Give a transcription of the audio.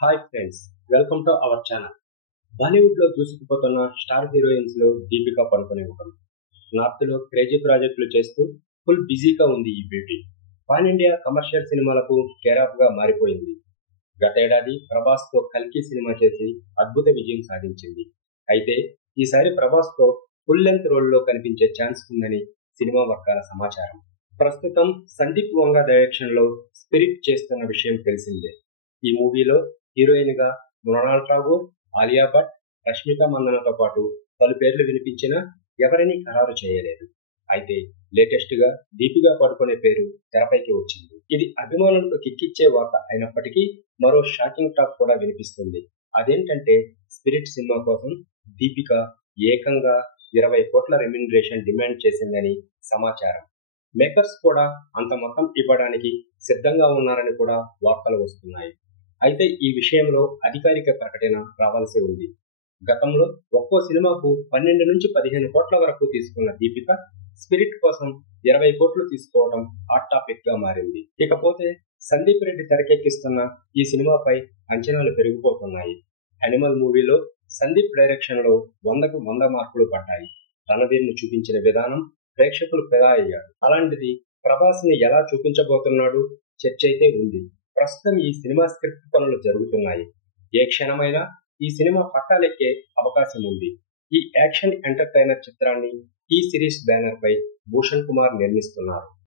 Hi friends, welcome to our channel. Bollywood లో దూసుకుపోతున్న star heroines లో దీపికా పడుకునే ఒకరు. నార్త్ లో క్రేజీ ప్రాజెక్టులు చేస్తూ ఫుల్ బిజీగా ఉంది ఈ బ్యూటీ. పాన్ ఇండియా కమర్షియల్ సినిమాలకు కేరాఫ్ గా మారిపోయింది. గతేడాది ప్రభాస్ తో కల్కి సినిమా చేసి అద్భుత విజయం సాధించింది. అయితే ఈసారి ప్రభాస్ తో ఫుల్ లెంత్ రోల్ లో కనిపించే ఛాన్స్ ఉందని సినిమా వర్గాల సమాచారం. ప్రస్తుతం సందీప్ వంగ డైరెక్షన్ లో స్పిరిట్ చేస్తున్న విషయం తెలిసిందే. ఈ మూవీలో హీరోయిన్ గా మృణాల్ ఠాగూర్, ఆలియా భట్, రష్మిక మందనతో పాటు పలు పేర్లు వినిపించినా ఎవరినీ ఖరారు చేయలేదు. అయితే లేటెస్ట్ గా దీపికా పడుకునే పేరు తెరపైకి వచ్చింది. ఇది అభిమానులకు కిక్కిచ్చే వార్త అయినప్పటికీ మరో షాకింగ్ టాక్ కూడా వినిపిస్తుంది. అదేంటంటే స్పిరిట్ సినిమా కోసం దీపిక ఏకంగా 20 కోట్ల రెమ్యునరేషన్ డిమాండ్ చేసిందని సమాచారం. మేకర్స్ కూడా అంత మొత్తం ఇవ్వడానికి సిద్ధంగా ఉన్నారని కూడా వార్తలు వస్తున్నాయి. అయితే ఈ విషయంలో అధికారిక ప్రకటన రావాల్సి ఉంది. గతంలో ఒక్కో సినిమాకు 12 నుంచి 15 కోట్ల వరకు తీసుకున్న దీపిక స్పిరిట్ కోసం 20 కోట్లు తీసుకోవడం హాట్ టాపిక్ గా మారింది. ఇకపోతే సందీప్ రెడ్డి తెరకెక్కిస్తున్న ఈ సినిమాపై అంచనాలు పెరిగిపోతున్నాయి. అనిమల్ మూవీలో సందీప్ డైరెక్షన్ లో 100కు 100 మార్కులు పడ్డాయి. రణధీర్ ను చూపించిన విధానం ప్రేక్షకులు ఫిదా అయ్యారు. అలాంటిది ప్రభాస్ ని ఎలా చూపించబోతున్నాడు చర్చ అయితే ఉంది. ప్రస్తుతం ఈ సినిమా స్క్రిప్ట్ పనులు జరుగుతున్నాయి. ఏ క్షణమైనా ఈ సినిమా పట్టాలెక్కే అవకాశం ఉంది. ఈ యాక్షన్ ఎంటర్టైనర్ చిత్రాన్ని టీ సిరీస్ బ్యానర్ పై భూషణ్ కుమార్ నిర్మిస్తున్నారు.